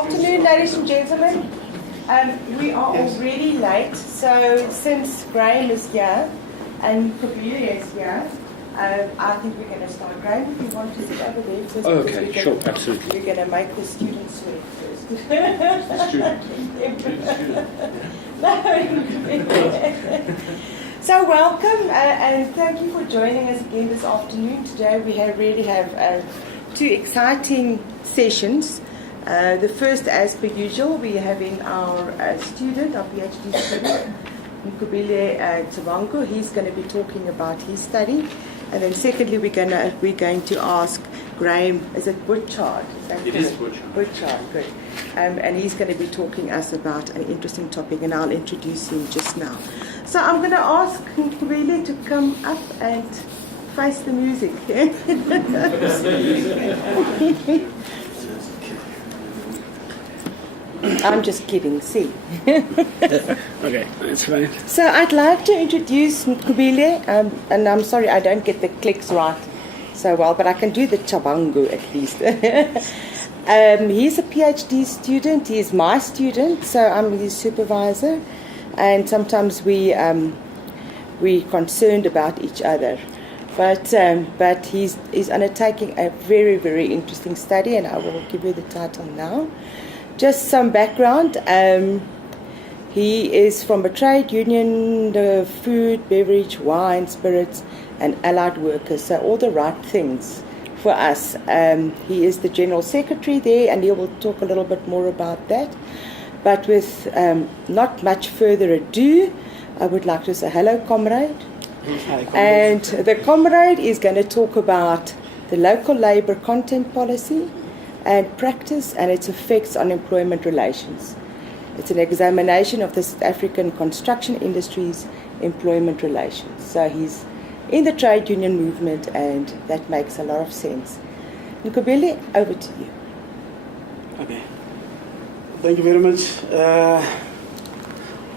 Afternoon, ladies and gentlemen. We are already late, so since Graham is here and Nqobile is here, I think we're going to start. Graham, if you want to sit over there first. Okay, sure, absolutely. We're going to make the students sweat first. So welcome and thank you for joining us again this afternoon. Today we really have two exciting sessions. The first, as per usual, we're having our student, our Ph.D. student, Nqobile Tshabangu. He's going to be talking about his study. And then secondly, we're going to ask Graham, is it Butchard? It is Butchard. Butchard, good. And he's going to be talking us about an interesting topic, and I'll introduce him just now. So I'm going to ask Nqobile to come up and face the music. I'm just kidding, see. Okay, that's fine. So I'd like to introduce Nqobile, and I'm sorry I don't get the clicks right so well, but I can do the Tshabangu at least. He's a PhD student, he's my student, so I'm his supervisor, and sometimes we're concerned about each other. But he's undertaking a very, very interesting study, and I will give you the title now. Just some background. He is from a trade union, the food, beverage, wine, spirits, and allied workers. So all the right things for us. He is the general secretary there, and he will talk a little bit more about that. But with not much further ado, I would like to say hello, comrade. Hi, comrade. And the comrade is going to talk about the local labour content policy and practice and its effects on employment relations. It's an examination of the South African construction industry's employment relations. So he's in the trade union movement, and that makes a lot of sense. Nqobile, over to you. Okay. Thank you very much,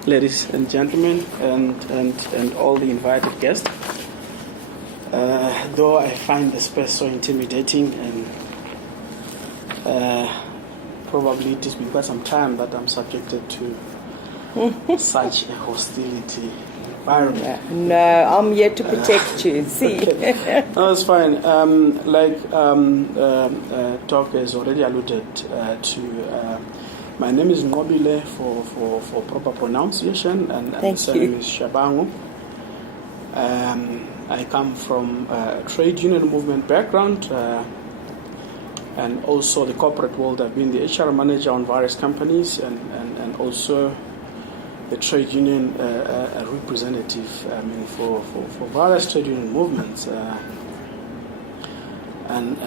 ladies and gentlemen, and all the invited guests. Though I find the space so intimidating, and probably it has been quite some time that I'm subjected to such a hostility environment. No, I'm here to protect you. See. No, it's fine. Talk has already alluded to. My name is Nqobile for proper pronunciation, and the surname is Tshabangu. I come from a trade union movement background. And also the corporate world. I've been the HR manager on various companies, and also the trade union representative for various trade union movements. And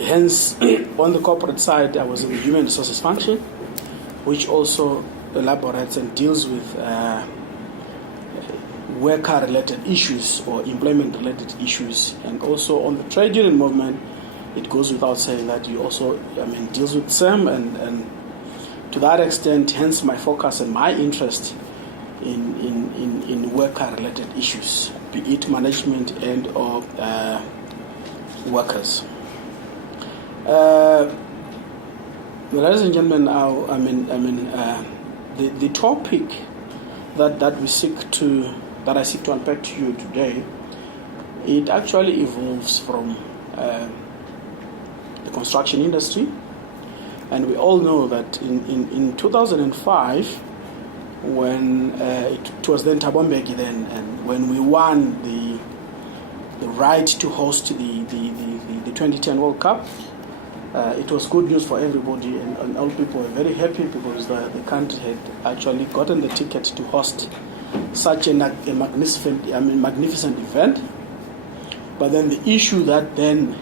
hence, on the corporate side, I was in the human resources function, which also elaborates and deals with worker-related issues or employment-related issues. And also on the trade union movement, it goes without saying that you also, deals with SEM, and to that extent, hence my focus and my interest in worker-related issues, be it management and or workers. Ladies and gentlemen, the topic that I seek to unpack to you today, it actually evolves from the construction industry, and we all know that in 2005, when it was then Thabo Mbeki then, and when we won the right to host the 2010 World Cup, it was good news for everybody, and all people were very happy because the country had actually gotten the ticket to host such a magnificent event. But then the issue that then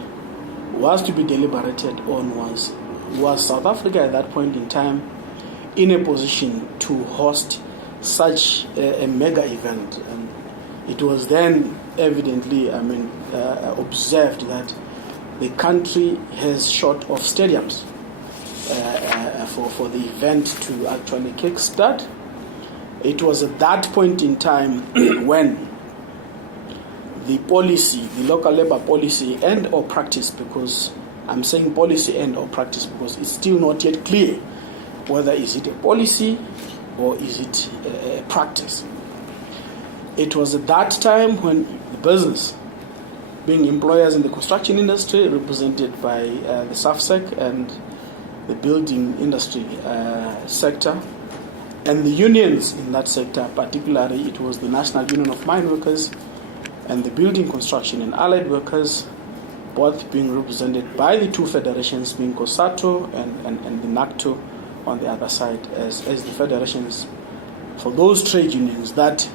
was to be deliberated on was South Africa at that point in time in a position to host such a mega event? And it was then evidently observed that the country has short of stadiums for the event to actually kickstart. It was at that point in time when the policy, the local labor policy and or practice, because I'm saying policy and or practice because it's still not yet clear whether is it a policy or is it a practice. It was at that time when the business, being employers in the construction industry, represented by the SAFSEC and the building industry sector, and the unions in that sector, particularly it was the National Union of Mine Workers and the Building, Construction and Allied Workers, both being represented by the two federations, being COSATU and the NACTO on the other side as the federations for those trade unions, that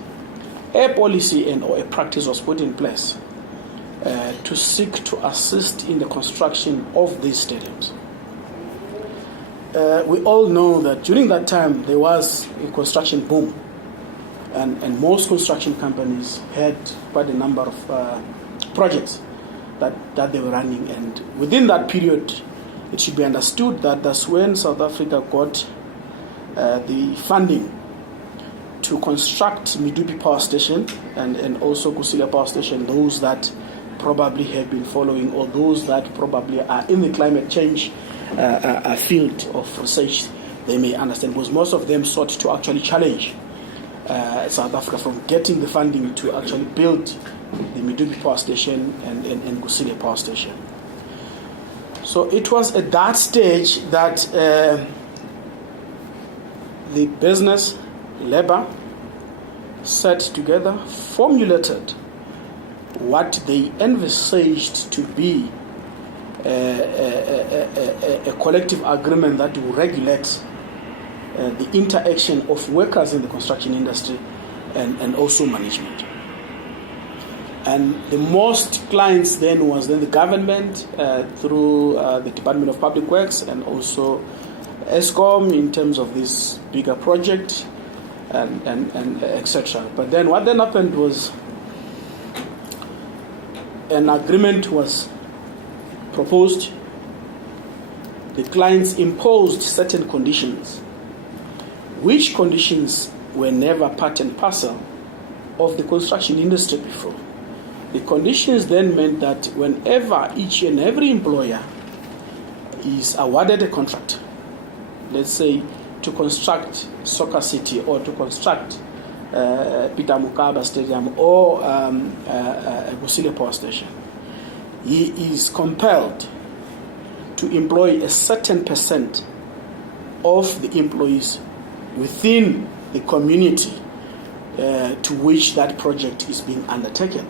a policy and or a practice was put in place to seek to assist in the construction of these stadiums. We all know that during that time there was a construction boom, and most construction companies had quite a number of projects that they were running, and within that period it should be understood that that's when South Africa got the funding to construct Nqobile Power Station and also Kusile Power Station, those that probably have been following or those that probably are in the climate change field of research, they may understand, because most of them sought to actually challenge South Africa from getting the funding to actually build the Nqobile Power Station and Kusile Power Station. So it was at that stage that the business, labor, sat together, formulated what they envisaged to be a collective agreement that will regulate the interaction of workers in the construction industry and also management. And the most clients then was the government through the Department of Public Works and also ESCOM in terms of this bigger project and etc. But then what then happened was an agreement was proposed. The clients imposed certain conditions, which conditions were never part and parcel of the construction industry before. The conditions then meant that whenever each and every employer is awarded a contract, let's say to construct Soccer City or to construct Peter Mokaba Stadium or Kusile Power Station, he is compelled to employ a certain percent of the employees within the community to which that project is being undertaken.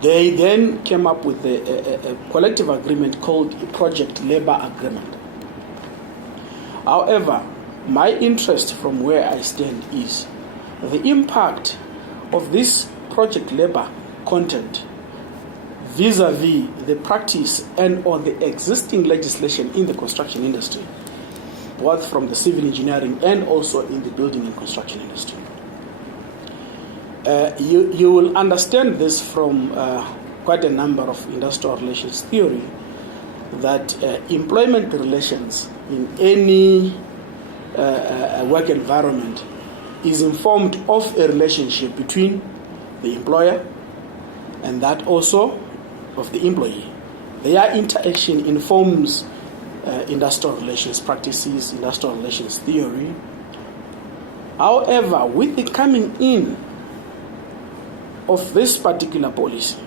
They then came up with a collective agreement called a Project Labor Agreement. However, my interest from where I stand is the impact of this project labor content vis-a-vis the practice and or the existing legislation in the construction industry, both from the civil engineering and also in the building and construction industry. You will understand this from quite a number of industrial relations theory, that employment relations in any work environment is informed of a relationship between the employer and that also of the employee. Their interaction informs industrial relations practices, industrial relations theory. However, with the coming in of this particular policy,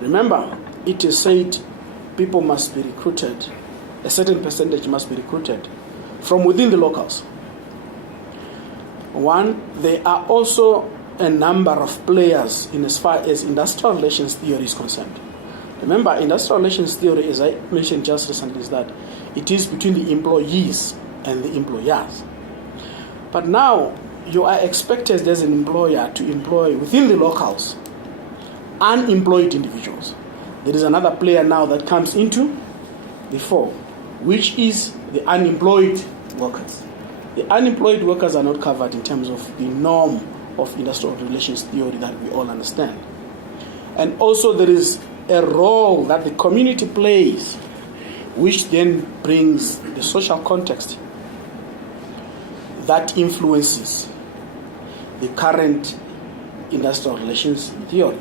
remember, it is said people must be recruited, a certain percentage must be recruited from within the locals. One, there are also a number of players in as far as industrial relations theory is concerned. Remember, industrial relations theory, as I mentioned just recently, is that it is between the employees and the employers. But now, you are expected as an employer to employ within the locals unemployed individuals. There is another player now that comes into the fore, which is the unemployed workers. The unemployed workers are not covered in terms of the norm of industrial relations theory that we all understand. And also there is a role that the community plays, which then brings the social context that influences the current industrial relations theory.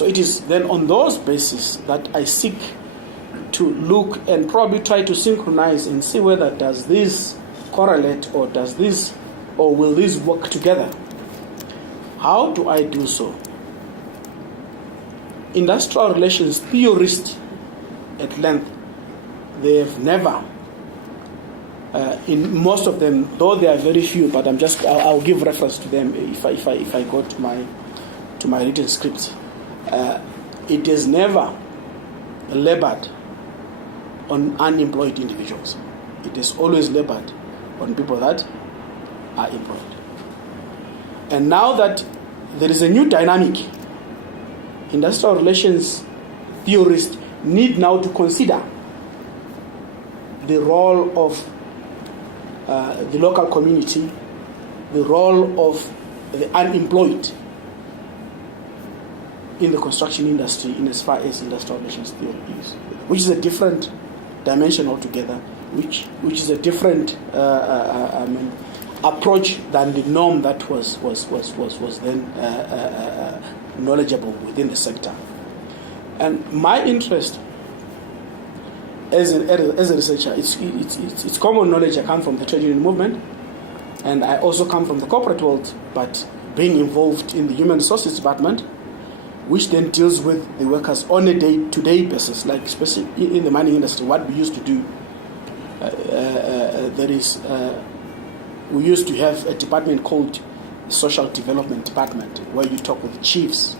So it is then on those bases that I seek to look and probably try to synchronize and see whether does this correlate or does this or will this work together. How do I do so? Industrial relations theorists at length, they have never, in most of them, though there are very few, but I'll give reference to them if I go to my written scripts. It has never labored on unemployed individuals. It has always labored on people that are employed. And now that there is a new dynamic, industrial relations theorists need now to consider the role of the local community, the role of the unemployed in the construction industry in as far as industrial relations theory is, which is a different dimension altogether, which is a different approach than the norm that was then knowledgeable within the sector. And my interest as a researcher, it's common knowledge. I come from the trade union movement, and I also come from the corporate world, but being involved in the human resources department, which then deals with the workers on a day-to-day basis, like especially in the mining industry, what we used to do, we used to have a department called the Social Development Department, where you talk with chiefs.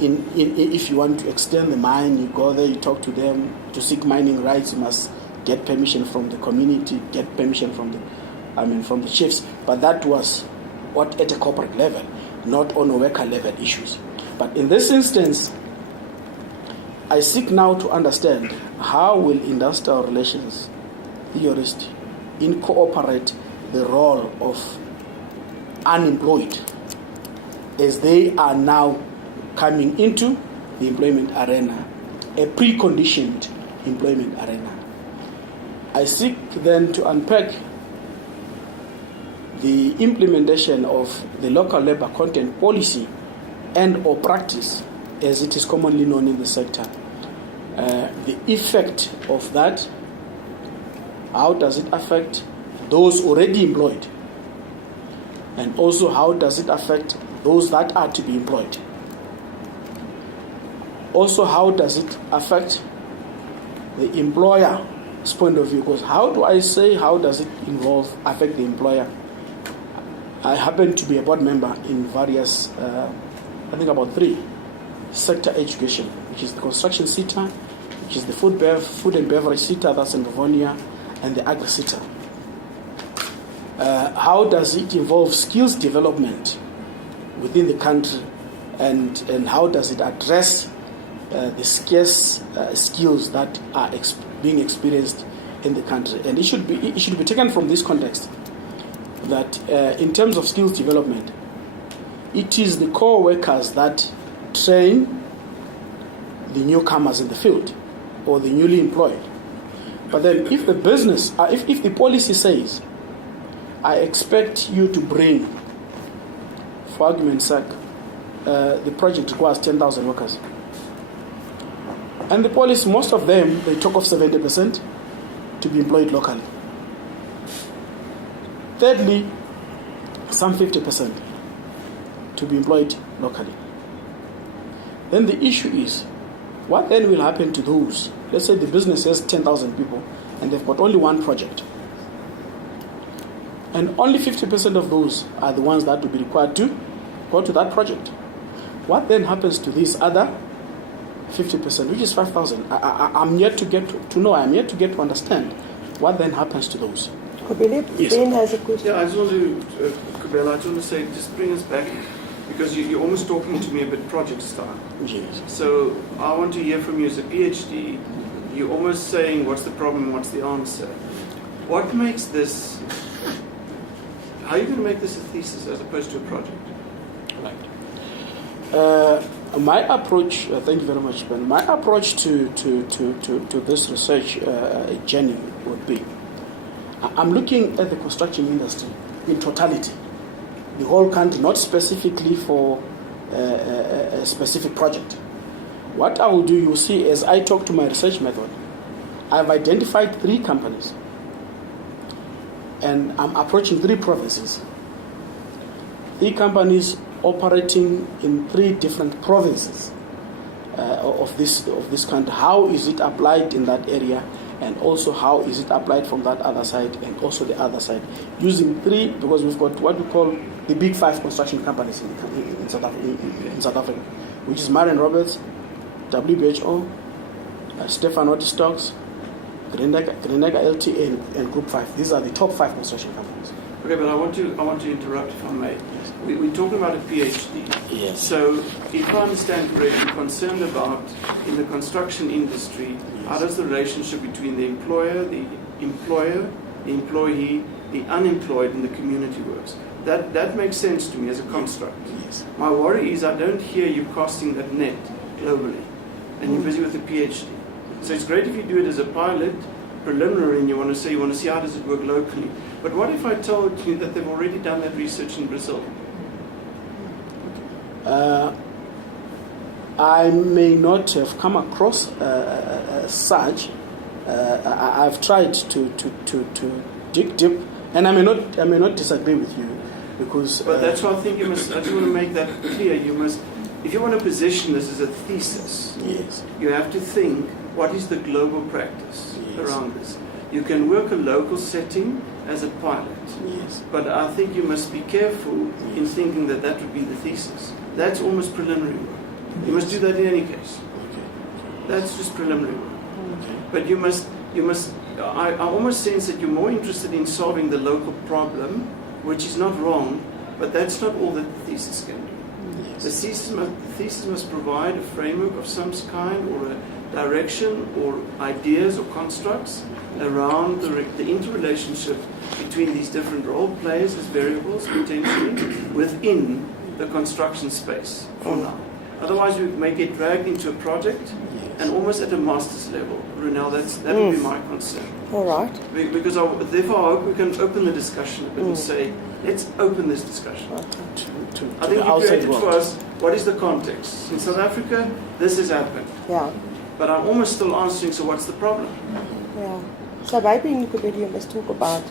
If you want to extend the mine, you go there, you talk to them. To seek mining rights, you must get permission from the community, get permission from the chiefs. But that was what at a corporate level, not on a worker level issues. But in this instance, I seek now to understand how will industrial relations theorists incorporate the role of unemployed as they are now coming into the employment arena, a preconditioned employment arena. I seek then to unpack the implementation of the local labor content policy and or practice, as it is commonly known in the sector. The effect of that, how does it affect those already employed? And also how does it affect those that are to be employed? Also, how does it affect the employer's point of view? Because how do I say how does it affect the employer? I happen to be a board member in various, I think about 3 sector education, which is the construction sector, which is the food and beverage sector, that's in Livonia, and the agri sector. How does it involve skills development within the country, and how does it address the scarce skills that are being experienced in the country? And it should be taken from this context that in terms of skills development, it is the core workers that train the newcomers in the field or the newly employed. But then if the business, if the policy says, I expect you to bring, for argument's sake, the project requires 10,000 workers. And the policy, most of them, they talk of 70% to be employed locally. Thirdly, some 50% to be employed locally. Then the issue is, what then will happen to those? Let's say the business has 10,000 people and they've got only one project. And only 50% of those are the ones that will be required to go to that project. What then happens to these other 50%, which is 5,000? I'm yet to get to know, I'm yet to get to understand what then happens to those. Nqobile, Yes. Ben has a question. Yeah, I just want to, Nqobile, I just want to say, just bring us back, because you're almost talking to me a bit project style. Yes. So I want to hear from you as a PhD. You're almost saying, what's the problem, what's the answer? What makes this, how are you going to make this a thesis as opposed to a project? Right. My approach, thank you very much, Ben. My approach to this research journey would be, I'm looking at the construction industry in totality, the whole country, not specifically for a specific project. What I will do, you see, as I talk to my research method, I've identified 3 companies, and I'm approaching 3 provinces. 3 companies operating in 3 different provinces of this country. How is it applied in that area, and also how is it applied from that other side, and also the other side, using 3, because we've got what we call the big 5 construction companies in South Africa, which is Marion Roberts, WBHO, Stefano Stocks, Grenega LTA, and Group 5. These are the top 5 construction companies. Okay, but I want to interrupt, if I may. Yes. We're talking about a PhD. Yes. So, if I understand correctly, you're concerned about, in the construction industry, Yes. how does the relationship between the employer, the employee, the unemployed, and the community works. That makes sense to me as a construct. Yes. My worry is I don't hear you casting that net globally, and you're busy with a PhD. So it's great if you do it as a pilot, preliminary, and you want to see how does it work locally. But what if I told you that they've already done that research in Brazil? I may not have come across such. I've tried to dig deep, and I may not disagree with you, because. But that's why I think you must. I just want to make that clear. You must, if you want to position this as a thesis, Yes. you have to think what is the global practice Yes. around this. You can work a local setting as a pilot, Yes. but I think you must be careful in thinking that would be the thesis. That's almost preliminary work. You must do that in any case. Okay. That's just preliminary work. Okay. But you must. I almost sense that you're more interested in solving the local problem, which is not wrong, but that's not all that the thesis can do. Yes. The thesis must provide a framework of some kind, or a direction, or ideas or constructs around the interrelationship between these different role players as variables potentially within the construction space for now. Otherwise, we may get dragged into a project, and almost at a master's level. Runel, that would be my concern. All right. Because therefore, I hope we can open the discussion a bit and say, let's open this discussion. To I think the you outside created for world. us, what is the context? In South Africa, this has happened. Yeah. But I'm almost still answering, so what's the problem? Yeah. So maybe in Nqobile you must talk about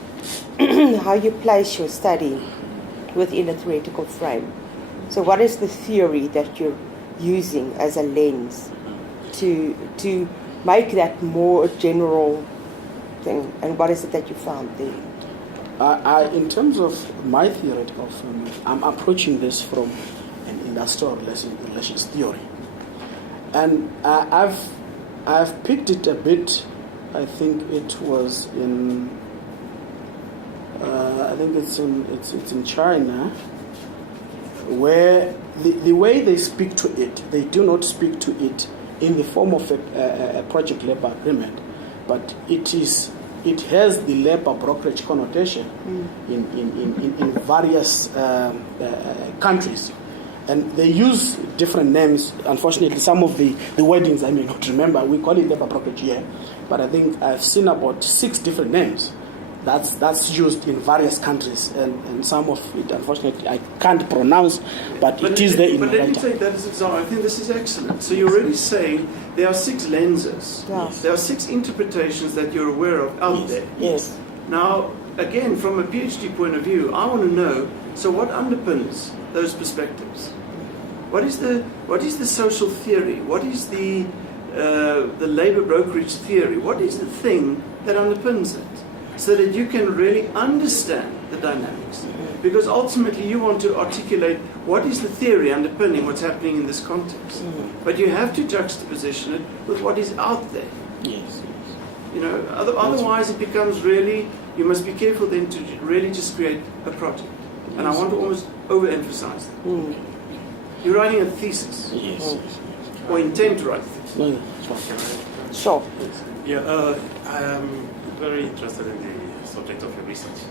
how you place your study within a theoretical frame. So what is the theory that you're using as a lens to make that more general thing? And what is it that you found there? In terms of my theoretical framework, I'm approaching this from an industrial relations theory, and I've picked it a bit. I think it was in. I think it's in China, where the way they speak to it, they do not speak to it in the form of a project labor agreement, but it has the labor brokerage connotation in various countries. And they use different names. Unfortunately, some of the wordings I may not remember. We call it labor brokerage here, but I think I've seen about 6 different names that's used in various countries, and some of it, unfortunately, I can't pronounce, but it is there in the But let me writer. take that as an example. I think this is excellent. So you're already saying there are 6 lenses. Yes. There are 6 interpretations that you're aware of out there. Yes. Now, again, from a PhD point of view, I want to know, so what underpins those perspectives? What is the social theory? What is the labor brokerage theory? What is the thing that underpins it? So that you can really understand the dynamics. Because ultimately you want to articulate what is the theory underpinning what's happening in this context. But you have to juxtaposition it with what is out there. Yes. You know, otherwise it becomes really, you must be careful then to really just create a project. And I want to almost overemphasize that. You're writing a thesis, Yes. or intend to write a thesis. No, no. Sure. Yeah, I am very interested in the subject of your research.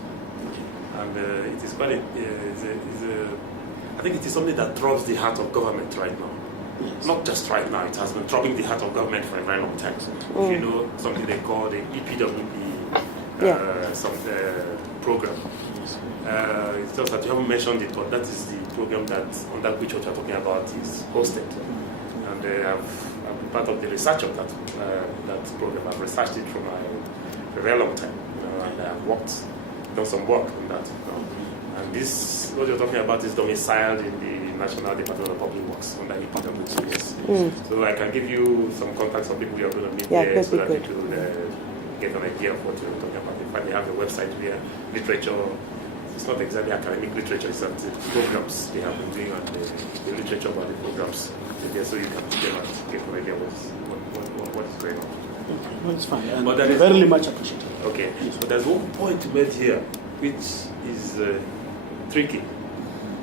And it is quite I think it is something that throbs the heart of government right now. Yes. Not just right now, it has been throbbing the heart of government for a very long time. If you know something they call the EPWP program. It's just that you haven't mentioned it, but that is the program that on that which what you're talking about is hosted. And I've been part of the research of that program. I've researched it for a very long time, and I've done some work on that. And this, what you're talking about, is domiciled in the National Department of Public Works under EPWCS. So I can give you some contacts of people you are going to meet there so that you could get an idea of what you're talking about. In fact, they have a website where literature, it's not exactly academic literature, it's the programs they have been doing and the literature about the programs there, so you can see them and get an idea what is going on. Okay, well, it's fine. And but that is very much appreciated. Okay, but there's one point you made here which is tricky.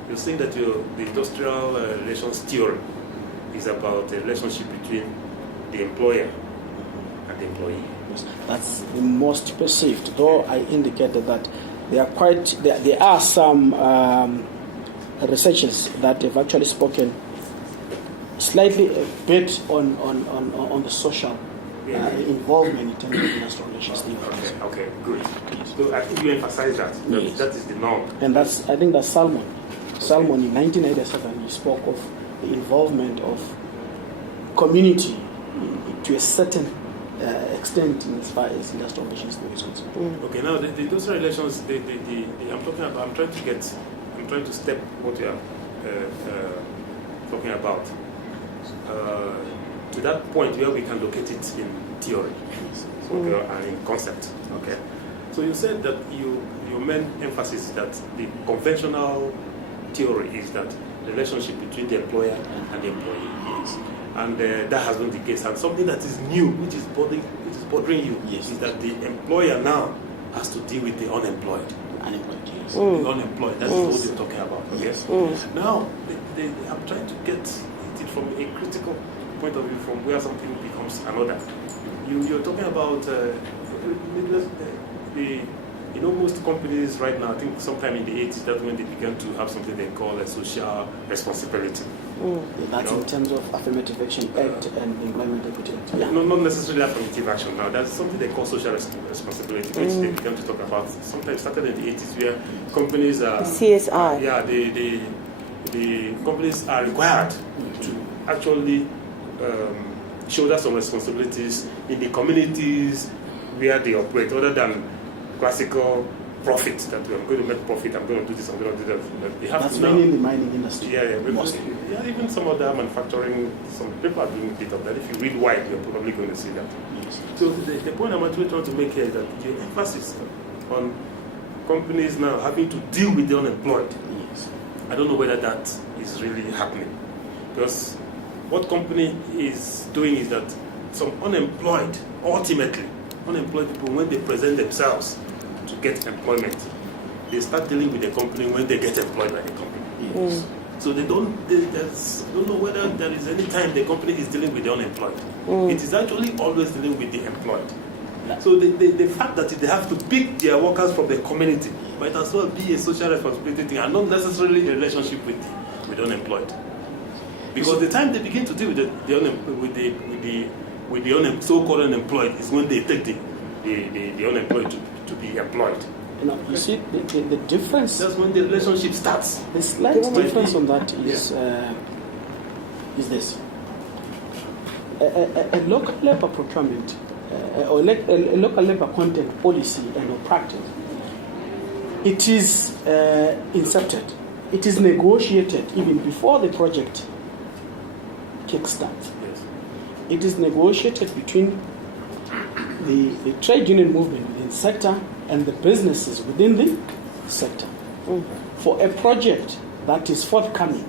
You're saying that the industrial relations theory is about the relationship between the employer and the employee. Yes, that's the most perceived, though I indicated that there are some researchers that have actually spoken slightly a bit on the social involvement in terms of industrial relations theory. Okay, good. Yes. So I think you emphasize that. Yes. That is the norm. And I think that's Salmon. Salmon in 1987, he spoke of the involvement of community to a certain extent in as far as industrial relations theory is concerned. Okay, now the industrial relations, I'm trying to step what you are talking about to that point where we can locate it in theory and in concept. Okay, so you said that your main emphasis is that the conventional theory is that the relationship between the employer and the employee is, and that has been the case. And something that is new, which is bothering you, is that the employer now has to deal with the unemployed. Yes. The unemployed. That's what you're talking about. Yes. Now, I'm trying to get it from a critical point of view, from where something becomes another. You're talking about most companies right now, I think sometime in the 80s, that's when they began to have something they call a social responsibility. That's in terms of Affirmative Action Act and Employment Equity Act. Yeah. No, not necessarily affirmative action now. That's something they call social responsibility, which they began to talk about. Sometimes started in the 80s, where companies are... CSI. The companies are required to actually shoulder some responsibilities in the communities where they operate, other than classical profit, that I'm going to make profit, I'm going to do this, I'm going to do that. But they have That's to mainly now, in the mining industry. Mostly. Even some other manufacturing, some people are doing a bit of that. If you read White, you're probably going to see that. Yes. So the point I'm actually trying to make here is that the emphasis on companies now having to deal with the unemployed. Yes. I don't know whether that is really happening, because what company is doing is that some unemployed people, when they present themselves to get employment, they start dealing with the company when they get employed by the company. Yes. So they don't know whether there is any time the company is dealing with the unemployed. It is actually always dealing with the employed. So the fact that they have to pick their workers from the community might as well be a social responsibility thing, and not necessarily a relationship with the unemployed. Because the time they begin to deal with the so-called unemployed is when they take the unemployed to be employed. You see, the difference... That's when the relationship starts. The slight difference on that is this. A local labor procurement or a local labor content policy and practice, it is incepted. It is negotiated even before the project kickstarts. Yes. It is negotiated between the trade union movement within the sector and the businesses within the sector for a project that is forthcoming.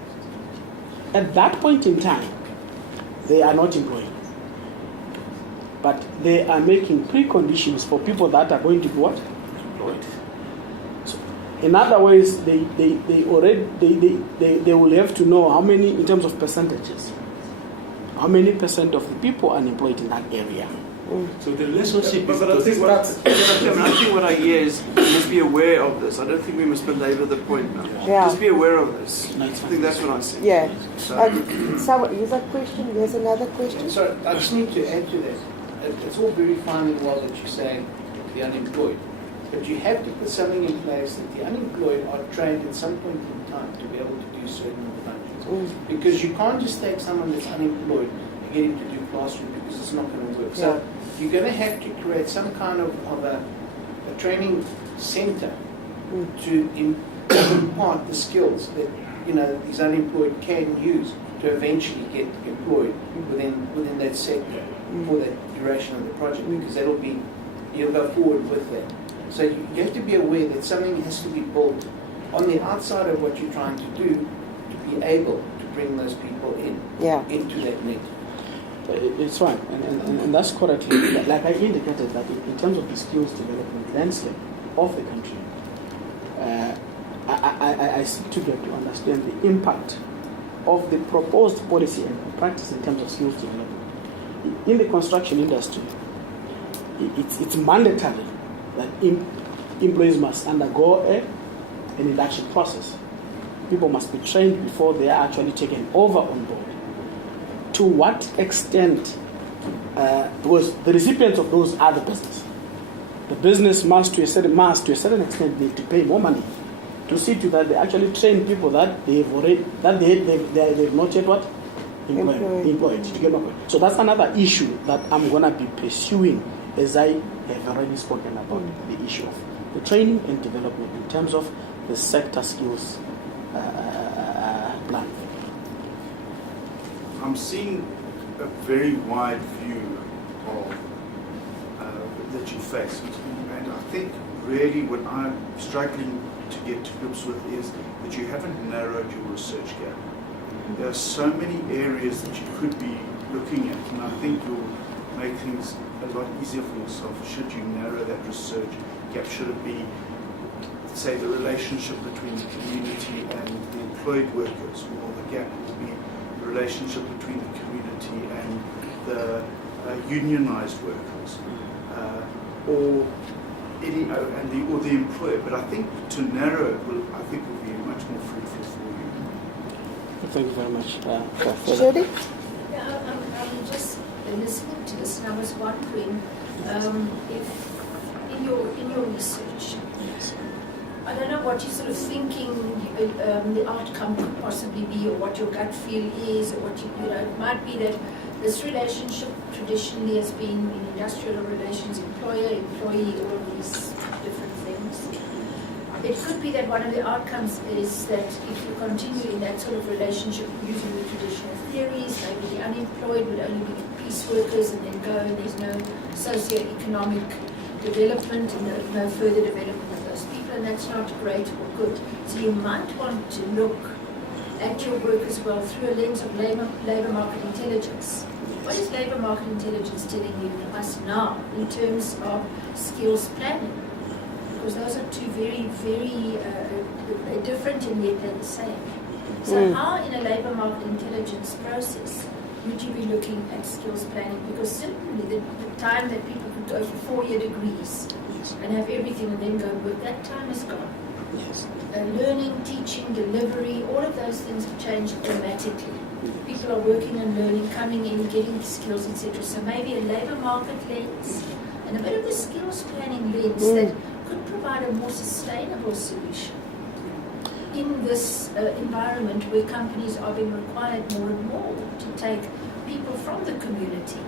At that point in time, they are not employing, but they are making preconditions for people that are going to be what? Employed. So, in other ways, they will have to know how many, in terms of percentages, how many percent of the people are unemployed in that area. So the relationship is... But I think what I hear is we must be aware of this. I don't think we must belabor the point now. Yeah. Just be aware of this. No, I think that's what I see. Yeah. So, So, here's a question. There's another question. Sorry, I just need to add to that. It's all very fine and well that you say the unemployed. But you have to put something in place that the unemployed are trained at some point in time to be able to do certain functions. Because you can't just take someone that's unemployed and get him to do classroom because it's not going to work. So you're going to have to create some kind of a training center to impart the skills that these unemployed can use to eventually get employed within that sector for that duration of the project, because you'll go forward with that. So you have to be aware that something has to be built on the outside of what you're trying to do to be able to bring those people into that net. It's right, and that's correctly. Like I indicated, that in terms of the skills development landscape of the country, I seek to get to understand the impact of the proposed policy and practice in terms of skills development. In the construction industry, it's mandatory that employees must undergo an induction process. People must be trained before they are actually taken over on board. To what extent, because the recipients of those are the business. The business must, to a certain extent, need to pay more money to see to that they actually train people that they've not yet employed. You get my point? So that's another issue that I'm going to be pursuing as I have already spoken about the issue of the training and development in terms of the sector skills plan. I'm seeing a very wide view of that you face, and I think really what I'm struggling to get to grips with is that you haven't narrowed your research gap. There are so many areas that you could be looking at, and I think you'll make things a lot easier for yourself should you narrow that research gap. Should it be, say, the relationship between the community and the employed workers, or the gap will be the relationship between the community and the unionized workers, or the employer. But I think to narrow it will be much more fruitful for you. Thank you very much. Jody? Yeah, I'm just listening to this, and I was wondering if in your research, I don't know what you're sort of thinking the outcome could possibly be, or what your gut feel is, or what it might be that this relationship traditionally has been in industrial relations, employer, employee, all of these different things. It could be that one of the outcomes is that if you continue in that sort of relationship using the traditional theories, maybe the unemployed would only be piece workers and then go, and there's no socio-economic development and no further development of those people, and that's not great or good. So you might want to look at your work as well through a lens of labor market intelligence. What is labor market intelligence telling you us now in terms of skills planning? Because those are two very, very different, and yet they're the same. So how in a labor market intelligence process would you be looking at skills planning? Because certainly the time that people could go for 4-year degrees and have everything and then go and work, that time is gone. Yes. Learning, teaching, delivery, all of those things have changed dramatically. People are working and learning, coming in, getting skills, etc. So maybe a labor market lens and a bit of a skills planning lens that could provide a more sustainable solution in this environment where companies are being required more and more to take people from the community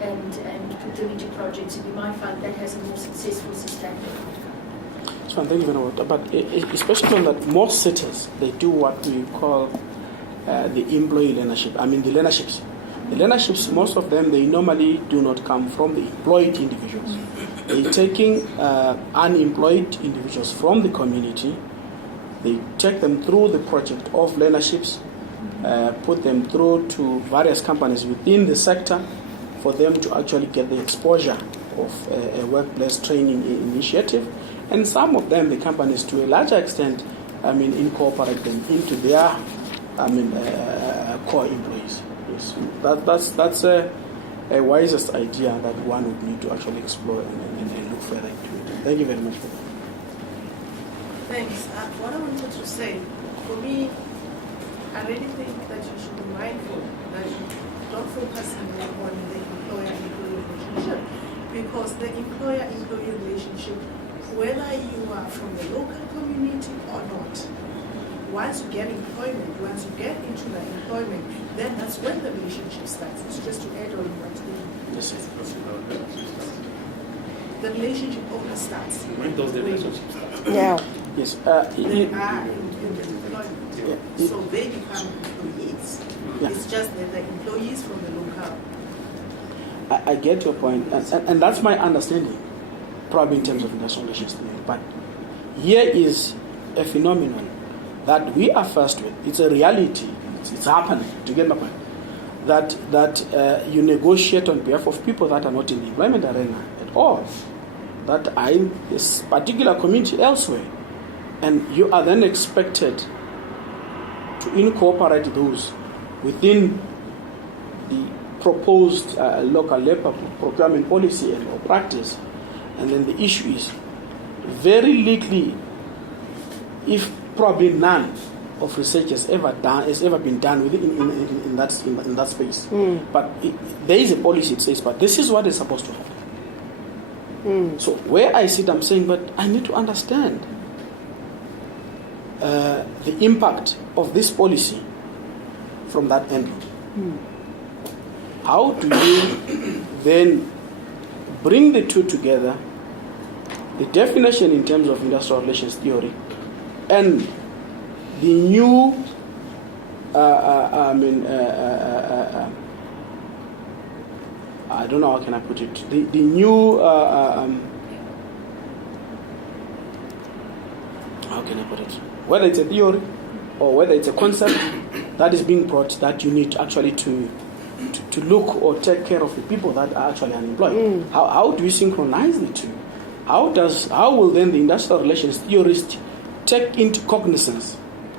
and put them into projects, and you might find that has a more successful, sustainable outcome. So thank you very much. But especially on that, most cities, they do what we call the employee learnership. I mean the learnerships. The learnerships, most of them, they normally do not come from the employed individuals. They're taking unemployed individuals from the community. They take them through the project of learnerships, put them through to various companies within the sector for them to actually get the exposure of a workplace training initiative. And some of them, the companies, to a larger extent, incorporate them into their, core employees. Yes, that's a wisest idea that one would need to actually explore and look further into it. Thank you very much for that. Thanks. What I wanted to say, for me, I really think that you should be mindful that you don't focus on the employer-employee relationship, because the employer-employee relationship whether you are from the local community or not. Once you get employment, once you get into the employment, then that's when the relationship starts. It's just to add on what the relationship only starts. When does the relationship start? Now, Yes. They are in the employment. Yeah. So they become employees. Yeah. It's just that the employees from the local. I get your point, and that's my understanding, probably in terms of industrial relations theory. But here is a phenomenon that we are faced with. It's a reality. It's happening. To get my point, that you negotiate on behalf of people that are not in the employment arena at all, that are in this particular community elsewhere, and you are then expected to incorporate those within the proposed local labor procurement policy and or practice. And then the issue is very likely, if probably none of research has ever been done in that space. But there is a policy that says, but this is what is supposed to happen. So where I sit, I'm saying, but I need to understand the impact of this policy from that angle. How do you then bring the two together, the definition in terms of industrial relations theory, and the new, I don't know how can I put it, the new, how can I put it, whether it's a theory or whether it's a concept that is being brought, that you need actually to look or take care of the people that are actually unemployed. How do you synchronize the two? How will then the industrial relations theorist take into cognizance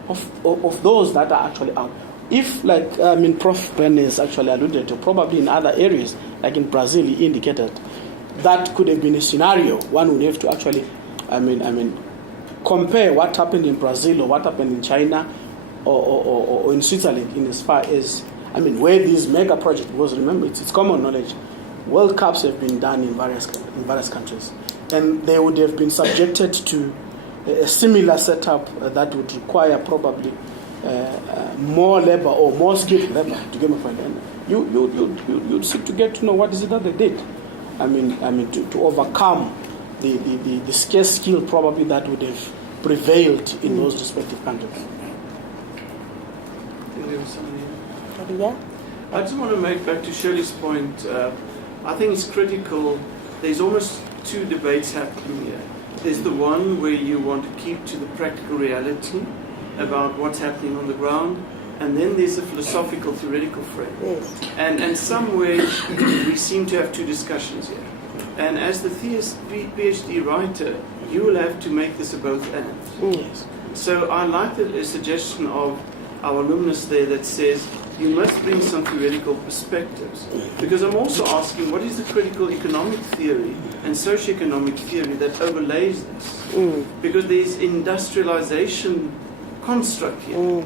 of those that are actually out? If, like Prof. Ben has actually alluded to, probably in other areas, like in Brazil, he indicated that could have been a scenario. One would have to actually, compare what happened in Brazil or what happened in China or in Switzerland, in as far as where these mega projects, because remember, it's common knowledge, World Cups have been done in various countries, and they would have been subjected to a similar setup that would require probably more labor or more skilled labor, to get my point. And you'd seek to get to know what is it that they did. To overcome the scarce skill probably that would have prevailed in those respective countries. yeah. I just want to make back to Shirley's point. I think it's critical. There's almost two debates happening here. There's the one where you want to keep to the practical reality about what's happening on the ground, and then there's a philosophical, theoretical frame. Yes. And somewhere we seem to have two discussions here. And as the Ph.D. writer, you will have to make this a both and. Yes. So I like the suggestion of our alumnus there that says you must bring some theoretical perspectives. Because I'm also asking, what is the critical economic theory and socioeconomic theory that overlays this? Because there's industrialization construct here.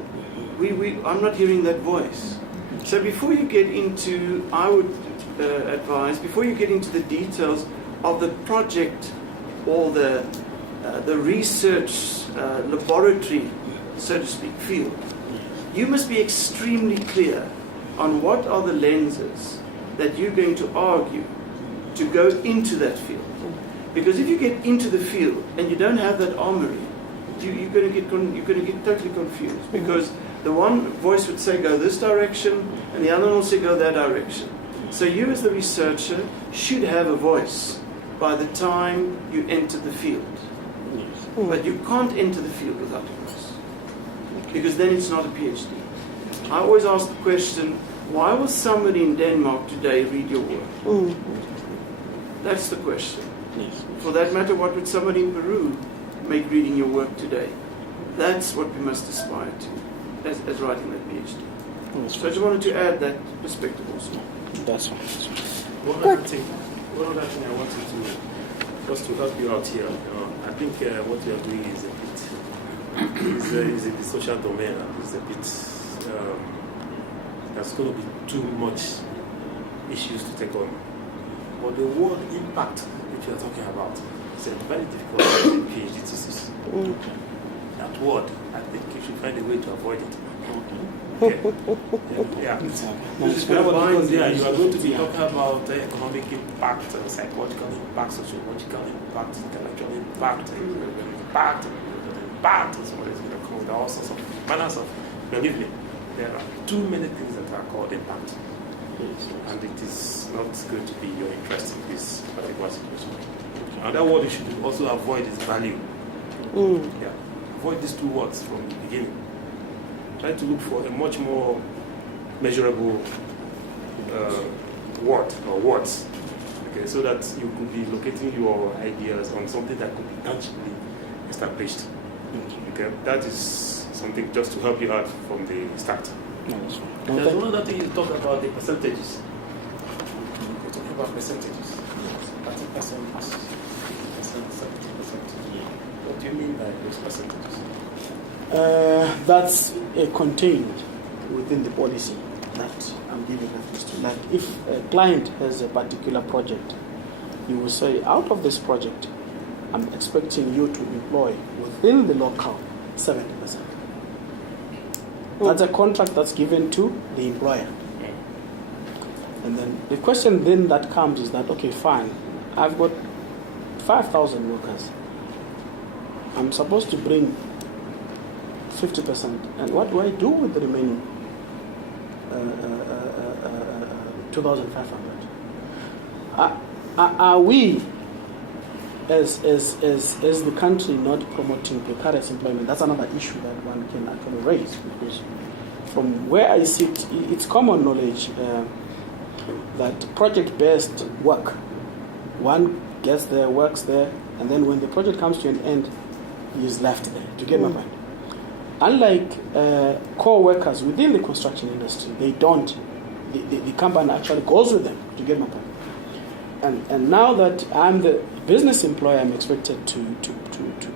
I'm not hearing that voice. So before you get into, I would advise, before you get into the details of the project or the research laboratory, so to speak, field, you must be extremely clear on what are the lenses that you're going to argue to go into that field. Because if you get into the field and you don't have that armory, you're going to get totally confused. Because the one voice would say go this direction, and the other one will say go that direction. So you as the researcher should have a voice by the time you enter the field. But you can't enter the field without a voice, because then it's not a PhD. I always ask the question, why will somebody in Denmark today read your work? That's the question. For that matter, what would somebody in Peru make reading your work today? That's what we must aspire to as writing that PhD. So I just wanted to add that perspective also. That's fine. One other thing I wanted to, just to help you out here, I think what you are doing is a bit social domain, is a bit, there's going to be too much issues to take on. But the word impact which you are talking about it's a very difficult to write a PhD thesis. That word, I think you should find a way to avoid it. Okay. Yeah. Because you are going to be talking about economic impact, psychological impact, sociological impact, intellectual impact, impact, and somebody's going to come with all sorts of manners of. Believe me, there are too many things that are called impact, and it is not going to be your interest in this particular situation. Another word you should also avoid is value. Yeah. Avoid these two words from the beginning. Try to look for a much more measurable word or words, okay, so that you could be locating your ideas on something that could be tangibly established. Okay, that is something just to help you out from the start. There's one other thing you talk about, the percentages. You talk about percentages. 30%, 50%, 70%. What do you mean by those percentages? That's contained within the policy that I'm giving reference to. Like if a client has a particular project, you will say, out of this project, I'm expecting you to employ within the local 70%. That's a contract that's given to the employer. And then the question then that comes is that, okay, fine, I've got 5,000 workers. I'm supposed to bring 50%. And what do I do with the remaining 2,500? Are we, as the country, not promoting precarious employment? That's another issue that one can actually raise, because from where I sit, it's common knowledge that project-based work, one gets there, works there, and then when the project comes to an end, he is left there. Do you get my point? Unlike core workers within the construction industry, they don't. The company actually goes with them. Do you get my point? And now that I'm the business employer, I'm expected to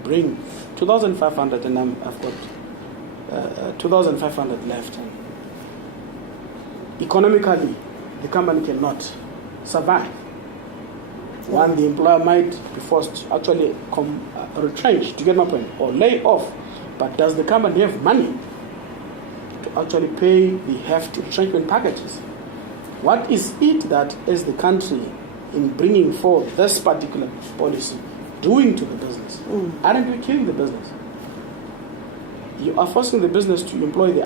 bring 2,500, and I've got 2,500 left. Economically, the company cannot survive. One, the employer might be forced to actually retrench, to get my point, or lay off. But does the company have money to actually pay the hefty retrenchment packages? What is it that, as the country, in bringing forth this particular policy, doing to the business? Aren't we killing the business? You are forcing the business to employ the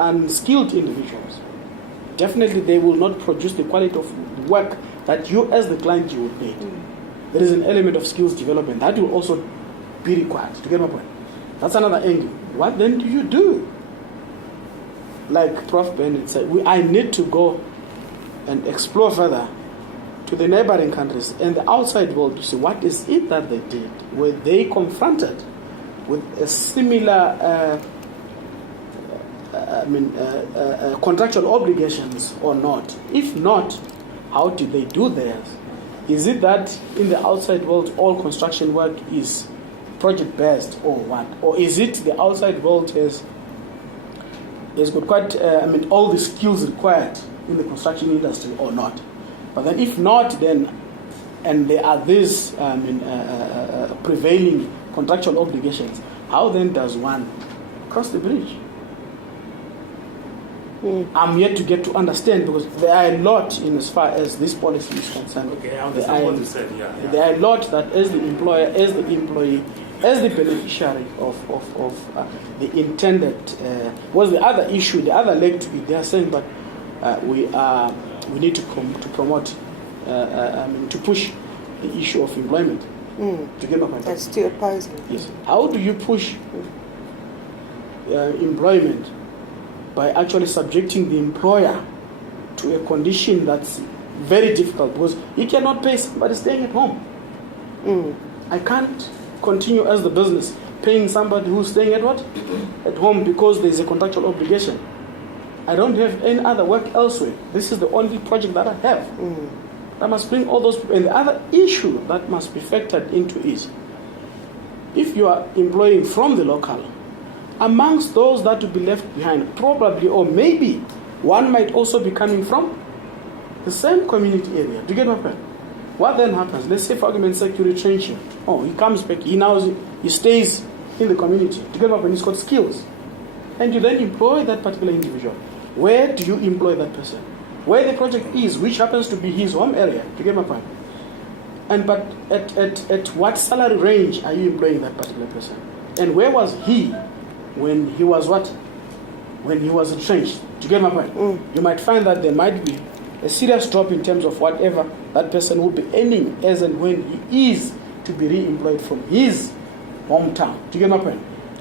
unskilled individuals. Definitely they will not produce the quality of work that you as the client you would need. There is an element of skills development that will also be required. To get my point? That's another angle. What then do you do? Like Prof. Bennett said, I need to go and explore further to the neighboring countries and the outside world to see what is it that they did. Were they confronted with a similar contractual obligations or not? If not, how did they do theirs? Is it that in the outside world all construction work is project-based or what? Or is it the outside world has got quite all the skills required in the construction industry or not? But then if not, then and there are these prevailing contractual obligations, how then does one cross the bridge? I'm yet to get to understand, because there are a lot in as far as this policy is concerned. Okay, I understand what you said, yeah. There are a lot that as the employer, as the employee, as the beneficiary of the intended, was the other issue, the other leg to it. They are saying, but we need to promote, to push the issue of employment. To get my point. That's too opposing. Yes. How do you push employment by actually subjecting the employer to a condition that's very difficult, because he cannot pay somebody staying at home. I can't continue as the business paying somebody who's staying at what? At home, because there's a contractual obligation. I don't have any other work elsewhere. This is the only project that I have. I must bring all those. And the other issue that must be factored into is, if you are employing from the local, amongst those that will be left behind, probably or maybe one might also be coming from the same community area. Do you get my point? What then happens? Let's say, for argument's sake, you retrench him. Oh, he comes back. He stays in the community to get up and he's got skills. And you then employ that particular individual. Where do you employ that person? Where the project is, which happens to be his home area. Do you get my point? But at what salary range are you employing that particular person? And where was he when he was what? When he was retrenched. Do you get my point? You might find that there might be a serious drop in terms of whatever that person will be earning as and when he is to be re-employed from his hometown. Do you get my point?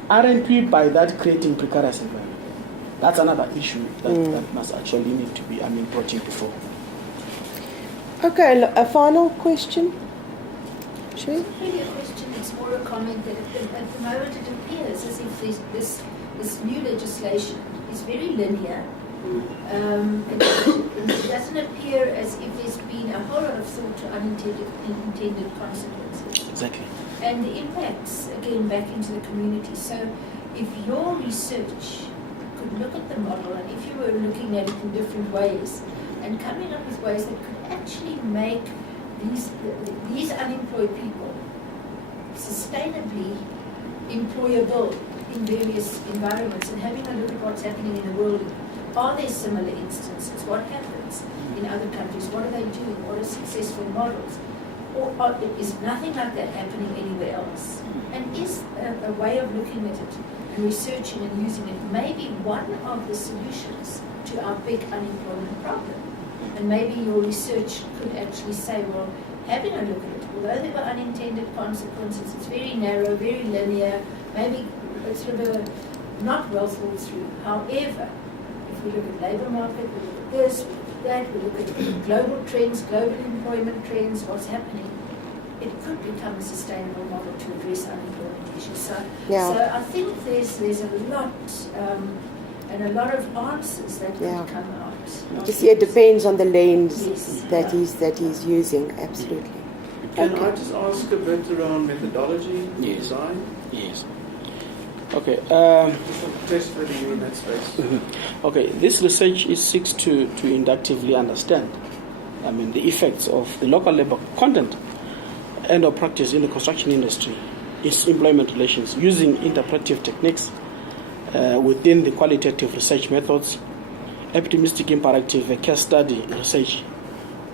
Aren't we by that creating precarious environment? That's another issue that must actually need to be brought in before. Okay, a final question. Sure. It's not really a question, it's more a comment that at the moment it appears as if this new legislation is very linear. It doesn't appear as if there's been a whole lot of thought to unintended consequences. Exactly. And the impacts, again, back into the community. So if your research could look at the model, and if you were looking at it in different ways, and coming up with ways that could actually make these unemployed people sustainably employable in various environments, and having a look at what's happening in the world. Are there similar instances? What happens in other countries? What are they doing? What are successful models? Or is nothing like that happening anywhere else? And is a way of looking at it and researching and using it maybe one of the solutions to our big unemployment problem? And maybe your research could actually say, well, having a look at it, although there were unintended consequences, it's very narrow, very linear, maybe it's sort of not well thought through. However, if we look at labour market, we look at this, we look at that, we look at global trends, global employment trends, what's happening, it could become a sustainable model to address unemployment issues. So I think there's a lot and a lot of answers that could come out. Just it depends on the lens that he's using. Absolutely. Can I just ask a bit around methodology, design? Yes. Okay. Test whether you're in that space. Okay. This research seeks to inductively understand, the effects of the local labour content and or practice in the construction industry, its employment relations, using interpretive techniques within the qualitative research methods, epidemic imperative case study research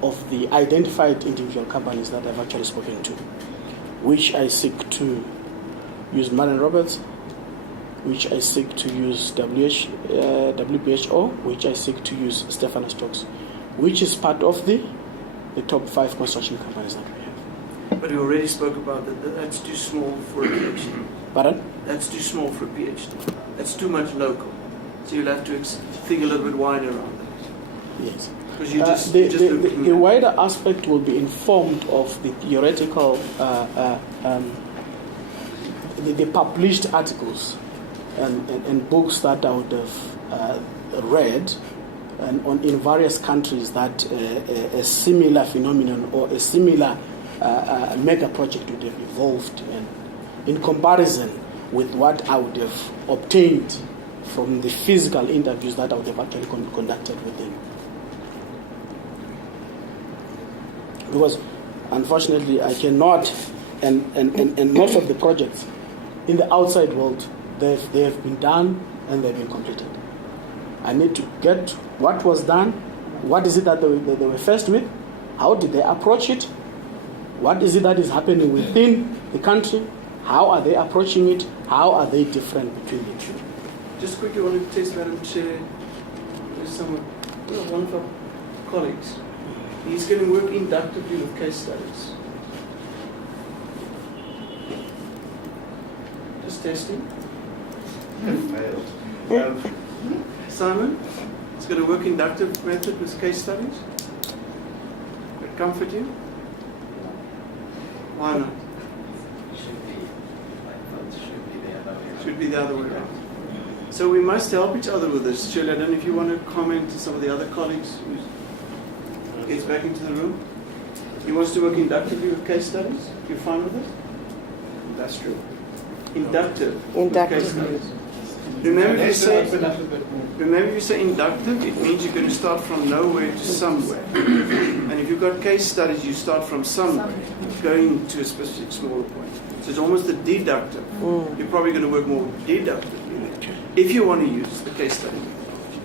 of the identified individual companies that I've actually spoken to, which I seek to use Marion Roberts, which I seek to use WPHO, which I seek to use Stefano Stokes, which is part of the top 5 construction companies that we have. But you already spoke about that. That's too small for a PhD. Pardon? That's too small for a PhD. That's too much local. So you'll have to think a little bit wider around that. Yes. Because you just the wider aspect will be informed of the theoretical, the published articles and books that I would have read and in various countries that a similar phenomenon or a similar mega project would have evolved in comparison with what I would have obtained from the physical interviews that I would have actually conducted with them. Because unfortunately I cannot, and most of the projects in the outside world, they have been done and they've been completed. I need to get what was done, what is it that they were faced with, how did they approach it, what is it that is happening within the country, how are they approaching it, how are they different between the two. Just quickly want to test, Madam Chair, there's someone, one of our colleagues. He's going to work inductively with case studies. Just testing. Failed. Simon, he's going to work inductive method with case studies. Would it comfort you? Why not? Should be the other way around. So we must help each other with this. Shirley, I don't know if you want to comment to some of the other colleagues who gets back into the room. He wants to work inductively with case studies. You're fine with it? That's true. Inductive. Inductive. With case studies. Remember, if you say open up a bit more. Remember, if you say inductive, it means you're going to start from nowhere to somewhere. And if you've got case studies, you start from somewhere, going to a specific smaller point. So it's almost a deductive. You're probably going to work more deductively if you want to use the case study.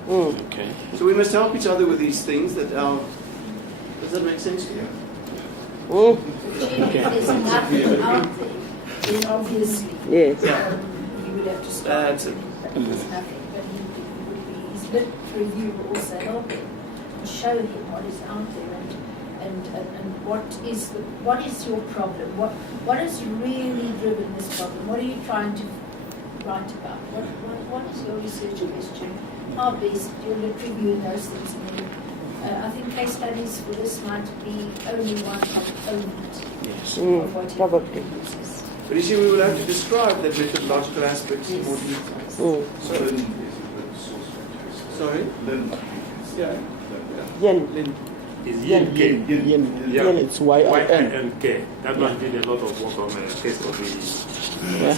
Okay. So we must help each other with these things that our... Does that make sense to you? There's nothing out there, then obviously Yes. you would have to start. That's it. There's nothing, but he would be, his lit review will also help him and show him what is out there and what is your problem, what has really driven this problem, what are you trying to write about, what is your research question, how best your lit review and those things. And then, I think case studies for this might be only one component of what he probably. uses. But you see, we will have to describe the methodological aspects in more detail. Sorry? Yeah. Yen. Is Yen. Yin K. Yen. Yeah. Yen, it's Y-I-N. Y-I-N-K. That one did a lot of work on case studies.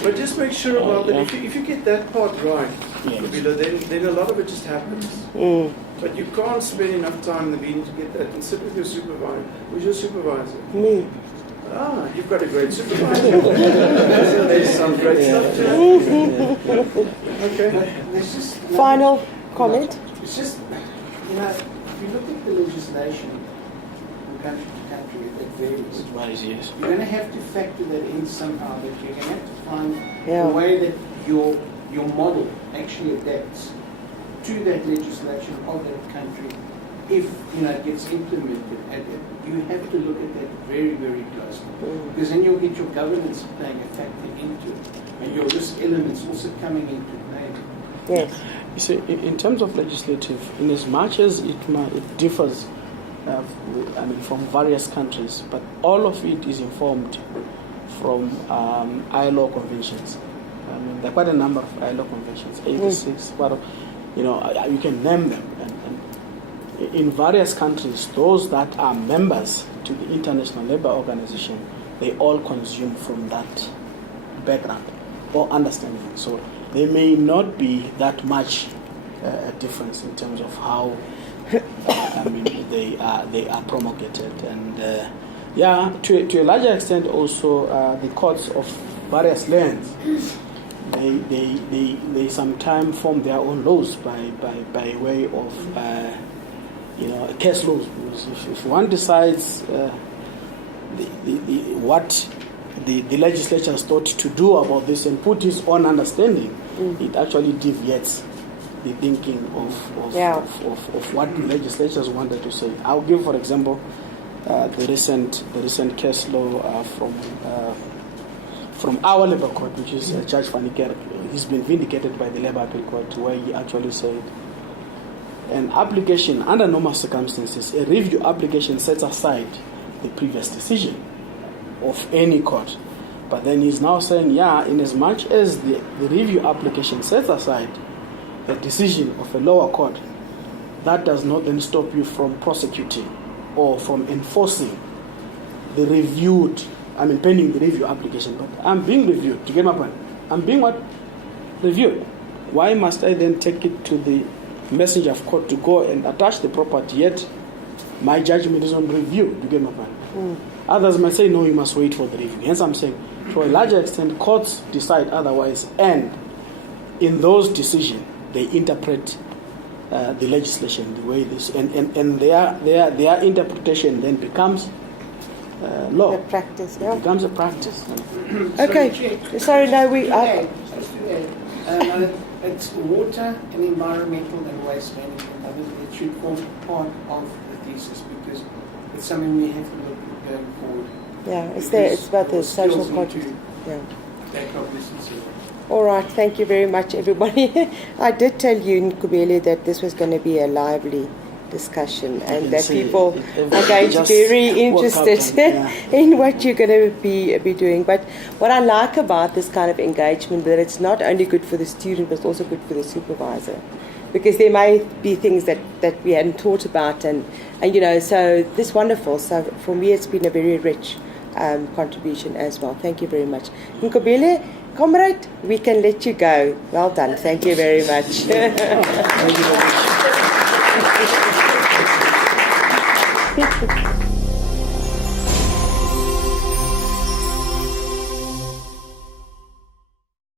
But just make sure about that. If you get that part right, Yes. then a lot of it just happens. But you can't spend enough time in the meeting to get that. And sit with your supervisor. Who's your supervisor? Me. Ah, you've got a great supervisor. So there's some great stuff too. Okay. There's just Final comment? It's just, if you look at the legislation from country to country, it varies. Yes. You're going to have to factor that in somehow, that you're going to have to find Yeah. a way that your model actually adapts to that legislation of that country if it gets implemented. And you have to look at that very, very closely. Because then you'll get your governance playing a factor into it. And your risk elements also coming into play. Yes. You see, in terms of legislative, in as much as it differs from various countries, but all of it is informed from ILO conventions. There are quite a number of ILO conventions, 86, you can name them. And in various countries, those that are members to the International Labour Organization, they all consume from that background or understanding. So there may not be that much difference in terms of how they are promulgated, and to a larger extent also the courts of various lands they sometimes form their own laws by way of case laws. Because if one decides what the legislature has thought to do about this and put its own understanding, it actually deviates the thinking of what the legislatures wanted to say. I'll give, for example, the recent case law from our Labour Court, which is Judge Vaniker. He's been vindicated by the Labour Appeal Court, where he actually said an application under normal circumstances, a review application sets aside the previous decision of any court. But then he's now saying, in as much as the review application sets aside the decision of a lower court, that does not then stop you from prosecuting or from enforcing the pending the review application. But I'm being reviewed, to get my point. I'm being what? Reviewed. Why must I then take it to the messenger of court to go and attach the property, yet my judgment is on review? You get my point? Others might say, no, you must wait for the review. Hence I'm saying, to a larger extent, courts decide otherwise, and in those decisions, they interpret the legislation the way this, and their interpretation then becomes law. The practice, It becomes a practice. Okay. Sorry, no, we... Just to add, it's water and environmental and waste management. I think it should form part of the thesis, because it's something we have to look at going forward. Yeah, it's there. It's about the social context. Yeah. Take cognizance of it. All right, thank you very much, everybody. I did tell you, Nqobile, that this was going to be a lively discussion, and that people are going to be very interested in what you're going to be doing. But what I like about this kind of engagement, that it's not only good for the student, but it's also good for the supervisor, because there may be things that we hadn't thought about, and so this is wonderful. So for me, it's been a very rich contribution as well. Thank you very much. Nqobile, comrade, we can let you go. Well done. Thank you very much. Thank you very much.